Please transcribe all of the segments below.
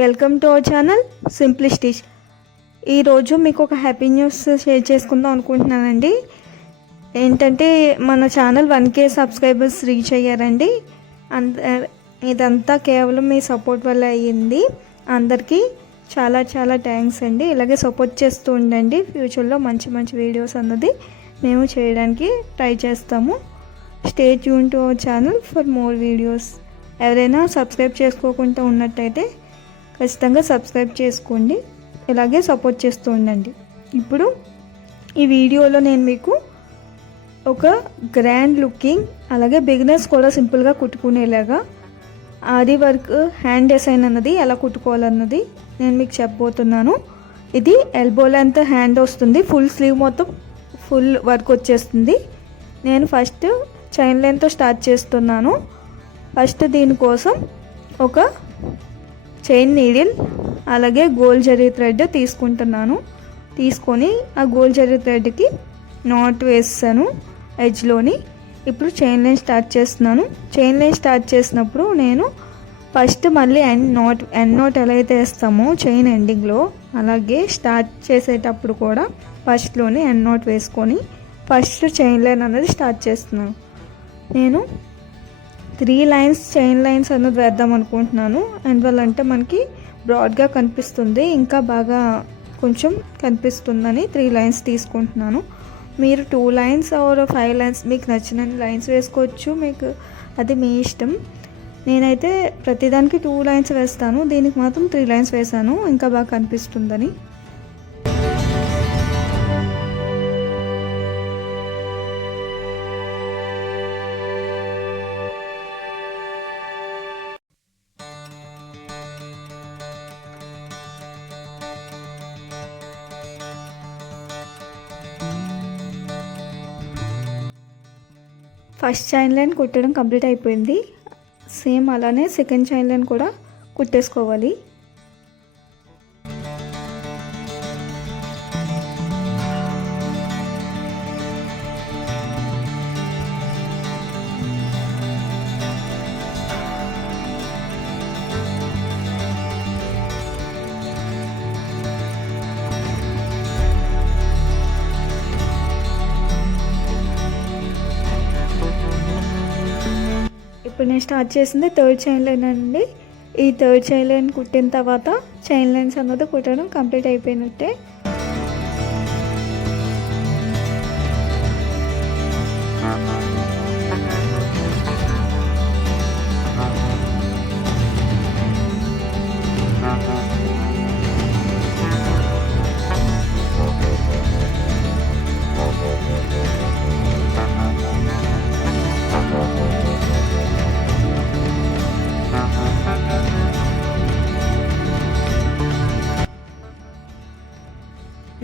Welcome to our channel simply stitch. ఈరోజు మీకు ఒక హ్యాపీ న్యూస్ షేర్ చేసుకుందాం అనుకుంటున్నానండి. ఏంటంటే మన ఛానల్ 1K సబ్స్క్రైబర్స్ రీచ్ అయ్యారండి. ఇదంతా కేవలం మీ సపోర్ట్ వల్ల అయ్యింది. అందరికీ చాలా చాలా థ్యాంక్స్ అండి. ఇలాగే సపోర్ట్ చేస్తూ ఉండండి. ఫ్యూచర్లో మంచి మంచి వీడియోస్ అన్నది మేము చేయడానికి ట్రై చేస్తాము. Stay tune to our channel for more videos. ఎవరైనా సబ్స్క్రైబ్ చేసుకోకుండా ఉన్నట్టయితే ఖచ్చితంగా సబ్స్క్రైబ్ చేసుకోండి. ఇలాగే సపోర్ట్ చేస్తూ ఉండండి. ఇప్పుడు ఈ వీడియోలో నేను మీకు ఒక గ్రాండ్ లుకింగ్ అలాగే బిగినర్స్ కూడా సింపుల్గా కుట్టుకునేలాగా ఆది వర్క్ హ్యాండ్ డిజైన్ అన్నది ఎలా కుట్టుకోవాలన్నది నేను మీకు చెప్పబోతున్నాను. ఇది ఎల్బో లెంత్ హ్యాండ్ వస్తుంది. ఫుల్ స్లీవ్ మొత్తం ఫుల్ వర్క్ వచ్చేస్తుంది. నేను ఫస్ట్ చైన్ లైన్తో స్టార్ట్ చేస్తున్నాను. ఫస్ట్ దీనికోసం ఒక చైన్ నీడిల్ అలాగే గోల్డ్ జరీ థ్రెడ్ తీసుకుంటున్నాను. తీసుకొని ఆ గోల్డ్ జరీ థ్రెడ్కి నాట్ వేసాను ఎడ్జ్లోని. ఇప్పుడు చైన్ లైన్ స్టార్ట్ చేస్తున్నాను. చైన్ లైన్ స్టార్ట్ చేసినప్పుడు నేను ఫస్ట్ మళ్ళీ ఎండ్ నాట్ ఎలా అయితే వేస్తామో చైన్ ఎండింగ్లో, అలాగే స్టార్ట్ చేసేటప్పుడు కూడా ఫస్ట్లోనే ఎండ్ నాట్ వేసుకొని ఫస్ట్ చైన్ లైన్ అనేది స్టార్ట్ చేస్తున్నాను. నేను 3 లైన్స్ చైన్ లైన్స్ అన్నది వేద్దాం అనుకుంటున్నాను. ఎందువల్లంటే మనకి బ్రాడ్గా కనిపిస్తుంది, ఇంకా బాగా కొంచెం కనిపిస్తుందని 3 లైన్స్ తీసుకుంటున్నాను. మీరు 2 లైన్స్ ఆర్ 5 లైన్స్ మీకు నచ్చిన లైన్స్ వేసుకోవచ్చు. మీకు అది మీ ఇష్టం. నేనైతే ప్రతిదానికి 2 లైన్స్ వేస్తాను. దీనికి మాత్రం 3 లైన్స్ వేసాను, ఇంకా బాగా కనిపిస్తుందని. ఫస్ట్ చైన్ లైన్ కుట్టడం కంప్లీట్ అయిపోయింది. సేమ్ అలానే సెకండ్ చైన్ లైన్ కూడా కుట్టేసుకోవాలి. ఇప్పుడు నేను స్టార్ట్ చేసింది 3rd చైన్ లైన్ అండి. ఈ 3rd చైన్ లైన్ కుట్టిన తర్వాత చైన్ లైన్స్ అన్నది కుట్టడం కంప్లీట్ అయిపోయినట్టే.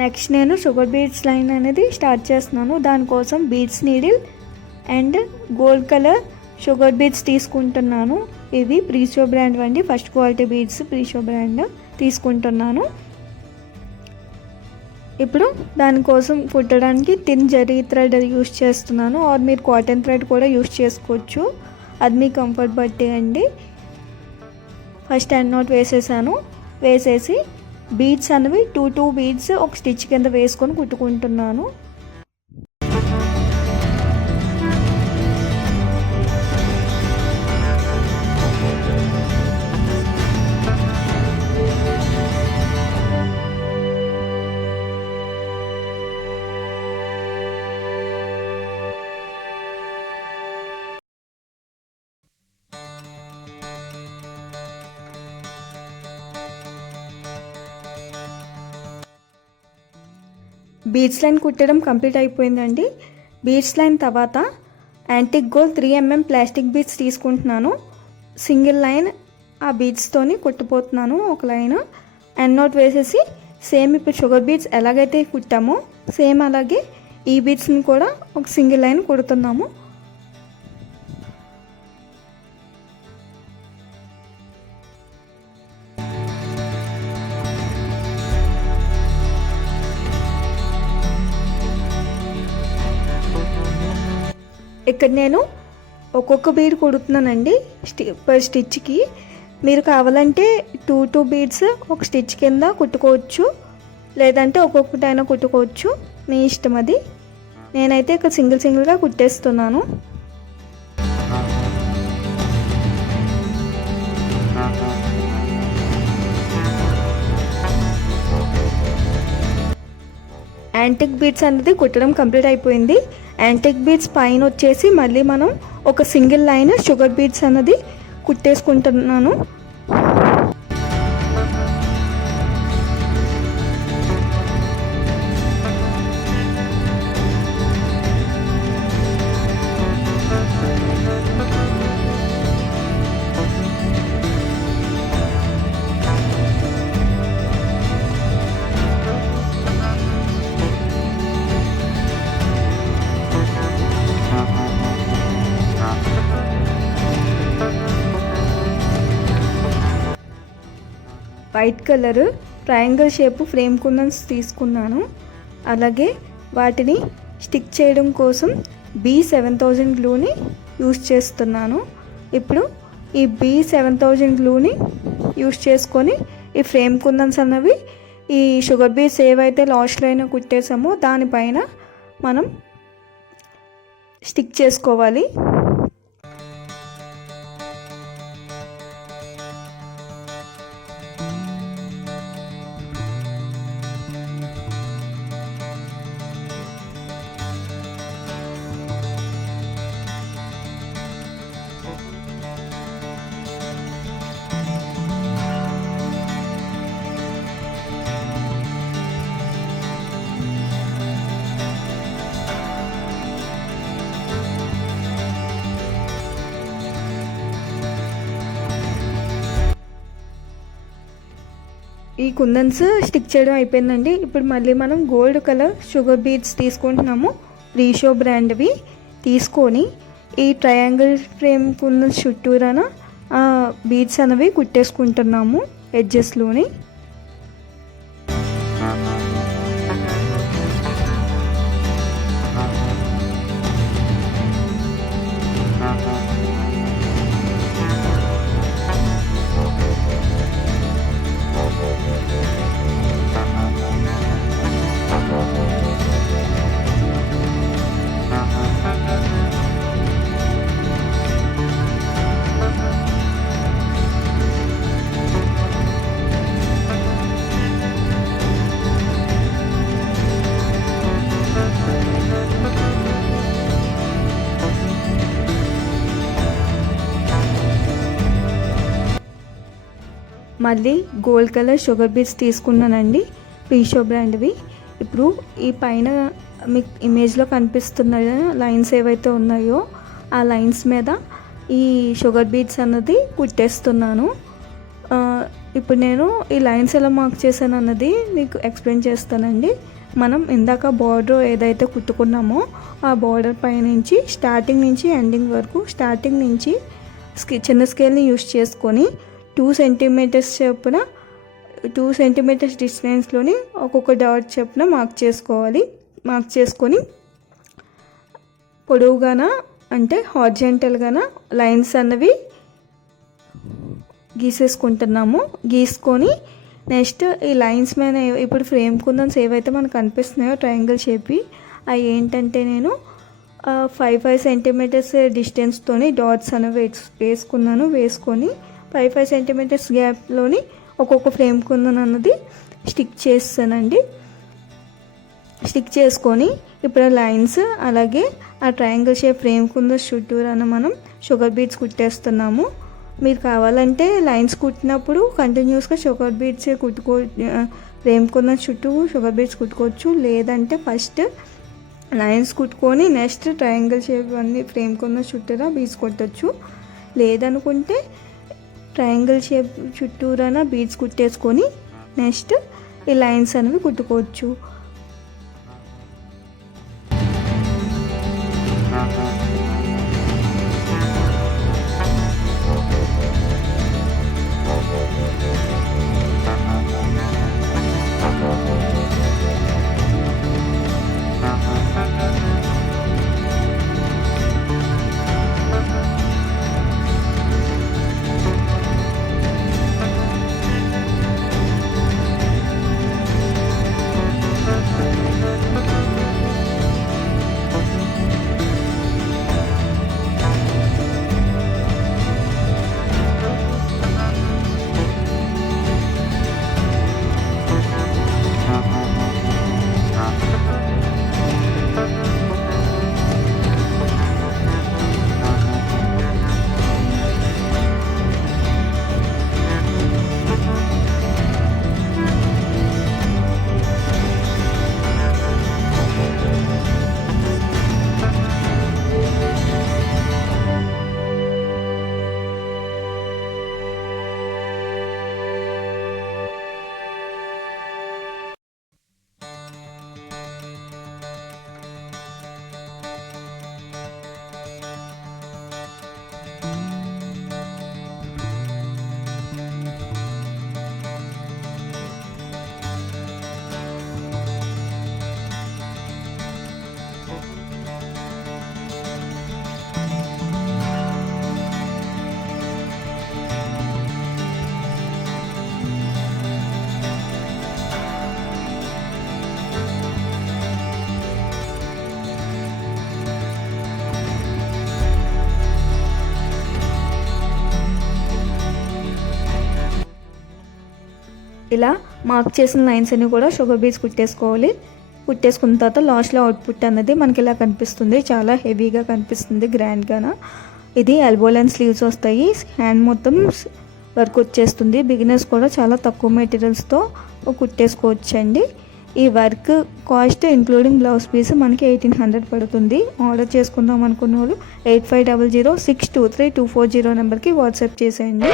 నెక్స్ట్ నేను షుగర్ బీడ్స్ లైన్ అనేది స్టార్ట్ చేస్తున్నాను. దానికోసం beads needle and gold colour sugar beads తీసుకుంటున్నాను. ఇవి ప్రీషో బ్రాండ్ అండి. ఫస్ట్ క్వాలిటీ బీడ్స్ ప్రీషో బ్రాండ్ తీసుకుంటున్నాను. ఇప్పుడు దానికోసం కుట్టడానికి థిన్ జరీ థ్రెడ్ యూస్ చేస్తున్నాను. ఆర్ మీరు కాటన్ థ్రెడ్ కూడా యూస్ చేసుకోవచ్చు, అది మీ కంఫర్ట్ బట్టి అండి. ఫస్ట్ ఎండ్ నాట్ వేసేసాను. వేసేసి బీడ్స్ అనేవి 2 బీడ్స్ ఒక స్టిచ్ కింద వేసుకొని కుట్టుకుంటున్నాను. బీడ్స్ లైన్ కుట్టడం కంప్లీట్ అయిపోయిందండి. బీడ్స్ లైన్ తర్వాత antique gold 3mm plastic beads తీసుకుంటున్నాను. సింగిల్ లైన్ ఆ బీడ్స్తోని కుట్టిపోతున్నాను. ఒక లైన్ ఎండ్ నాట్ వేసేసి సేమ్ ఇప్పుడు షుగర్ బీడ్స్ ఎలాగైతే కుట్టామో సేమ్ అలాగే ఈ బీడ్స్ని కూడా ఒక సింగిల్ లైన్ కుడుతున్నాము. ఇక్కడ నేను ఒక్కొక్క బీడ్ కుడుతున్నానండి. పర్ స్టిచ్కి మీరు కావాలంటే 2 బీడ్స్ ఒక స్టిచ్ కింద కుట్టుకోవచ్చు, లేదంటే ఒక్కొక్కటైనా కుట్టుకోవచ్చు, మీ ఇష్టం అది. నేనైతే ఇక్కడ సింగిల్గా కుట్టేస్తున్నాను. యాంటిక్ బీడ్స్ అనేది కుట్టడం కంప్లీట్ అయిపోయింది. యాంటిక్ బీడ్స్ పైన వచ్చేసి మళ్ళీ మనం ఒక సింగిల్ లైన్ షుగర్ బీడ్స్ అన్నది కుట్టేసుకుంటున్నాను. White colour triangle shape frame kundans తీసుకున్నాను. అలాగే వాటిని స్టిక్ చేయడం కోసం B7000 గ్లూని యూస్ చేస్తున్నాను. ఇప్పుడు ఈ B7000 గ్లూని యూస్ చేసుకొని ఈ ఫ్రేమ్ కుందన్స్ అన్నవి ఈ షుగర్ బీడ్స్ ఏవైతే లాస్ట్లో అయినా కుట్టేసామో దానిపైన మనం స్టిక్ చేసుకోవాలి. ఈ కుందన్స్ స్టిక్ చేయడం అయిపోయిందండి. ఇప్పుడు మళ్ళీ మనం గోల్డ్ కలర్ షుగర్ బీడ్స్ తీసుకుంటున్నాము. రీషో బ్రాండ్వి తీసుకొని ఈ ట్రయాంగిల్ ఫ్రేమ్ కుందన్స్ చుట్టూరాన బీడ్స్ అనేవి కుట్టేసుకుంటున్నాము ఎడ్జెస్లోని. మళ్ళీ గోల్డ్ కలర్ షుగర్ బీడ్స్ తీసుకున్నానండి, రీషో బ్రాండ్వి. ఇప్పుడు ఈ పైన మీకు ఇమేజ్లో కనిపిస్తున్న లైన్స్ ఏవైతే ఉన్నాయో ఆ లైన్స్ మీద ఈ షుగర్ బీడ్స్ అన్నది కుట్టేస్తున్నాను. ఇప్పుడు నేను ఈ లైన్స్ ఎలా మార్క్ చేశాను అన్నది మీకు ఎక్స్ప్లెయిన్ చేస్తానండి. మనం ఇందాక బార్డర్ ఏదైతే కుట్టుకున్నామో ఆ బార్డర్ పైనుంచి స్టార్టింగ్ నుంచి ఎండింగ్ వరకు, స్టార్టింగ్ నుంచి చిన్న స్కేల్ని యూస్ చేసుకొని 2 సెంటీమీటర్స్ చొప్పున 2 సెంటీమీటర్స్ డిస్టెన్స్లోని ఒక్కొక్క డాట్ చొప్పున మార్క్ చేసుకోవాలి. మార్క్ చేసుకొని పొడవుగాన అంటే హార్జెంటల్గాన లైన్స్ అన్నవి గీసేసుకుంటున్నాము. గీసుకొని నెక్స్ట్ ఈ లైన్స్ మీద ఇప్పుడు ఫ్రేమ్ కుందన్స్ ఏవైతే మనకు కనిపిస్తున్నాయో ట్రయాంగిల్ షేప్వి అవి ఏంటంటే నేను 5 సెంటీమీటర్స్ డిస్టెన్స్తోని డాట్స్ అనేవి వేసుకున్నాను. వేసుకొని 5 సెంటీమీటర్స్ గ్యాప్లోని ఒక్కొక్క ఫ్రేమ్ కుందన్ అన్నది స్టిక్ చేస్తానండి. స్టిక్ చేసుకొని ఇప్పుడు లైన్స్ అలాగే ఆ ట్రయాంగిల్ షేప్ ఫ్రేమ్ కుందన్ చుట్టూరాన మనం షుగర్ బీడ్స్ కుట్టేస్తున్నాము. మీరు కావాలంటే లైన్స్ కుట్టినప్పుడు కంటిన్యూస్గా షుగర్ బీడ్స్ ఫ్రేమ్ కుందన్ చుట్టూ షుగర్ బీడ్స్ కుట్టుకోవచ్చు. లేదంటే ఫస్ట్ లైన్స్ కుట్టుకొని నెక్స్ట్ ట్రయాంగిల్ షేప్ అన్ని ఫ్రేమ్ కుందన్ చుట్టూరా బీడ్స్ కొట్టచ్చు. లేదనుకుంటే ట్రయాంగిల్ షేప్ చుట్టూరాన బీడ్స్ కుట్టేసుకొని నెక్స్ట్ ఈ లైన్స్ అనేవి కుట్టుకోవచ్చు. ఇలా మార్క్ చేసిన లైన్స్ అన్ని కూడా షుగర్ బీడ్స్ కుట్టేసుకోవాలి. కుట్టేసుకున్న తర్వాత లాస్ట్లో అవుట్పుట్ అన్నది మనకి ఇలా కనిపిస్తుంది. చాలా హెవీగా కనిపిస్తుంది, గ్రాండ్గాన. ఇది ఎల్బో లెంత్ స్లీవ్స్ వస్తాయి. హ్యాండ్ మొత్తం వర్క్ వచ్చేస్తుంది. బిగినర్స్ కూడా చాలా తక్కువ మెటీరియల్స్తో కుట్టేసుకోవచ్చండి. ఈ work cost including blouse piece మనకి 1800 పడుతుంది. ఆర్డర్ చేసుకుందాం అనుకున్న వాళ్ళు 8500 623 240 నెంబర్కి వాట్సాప్ చేసేయండి.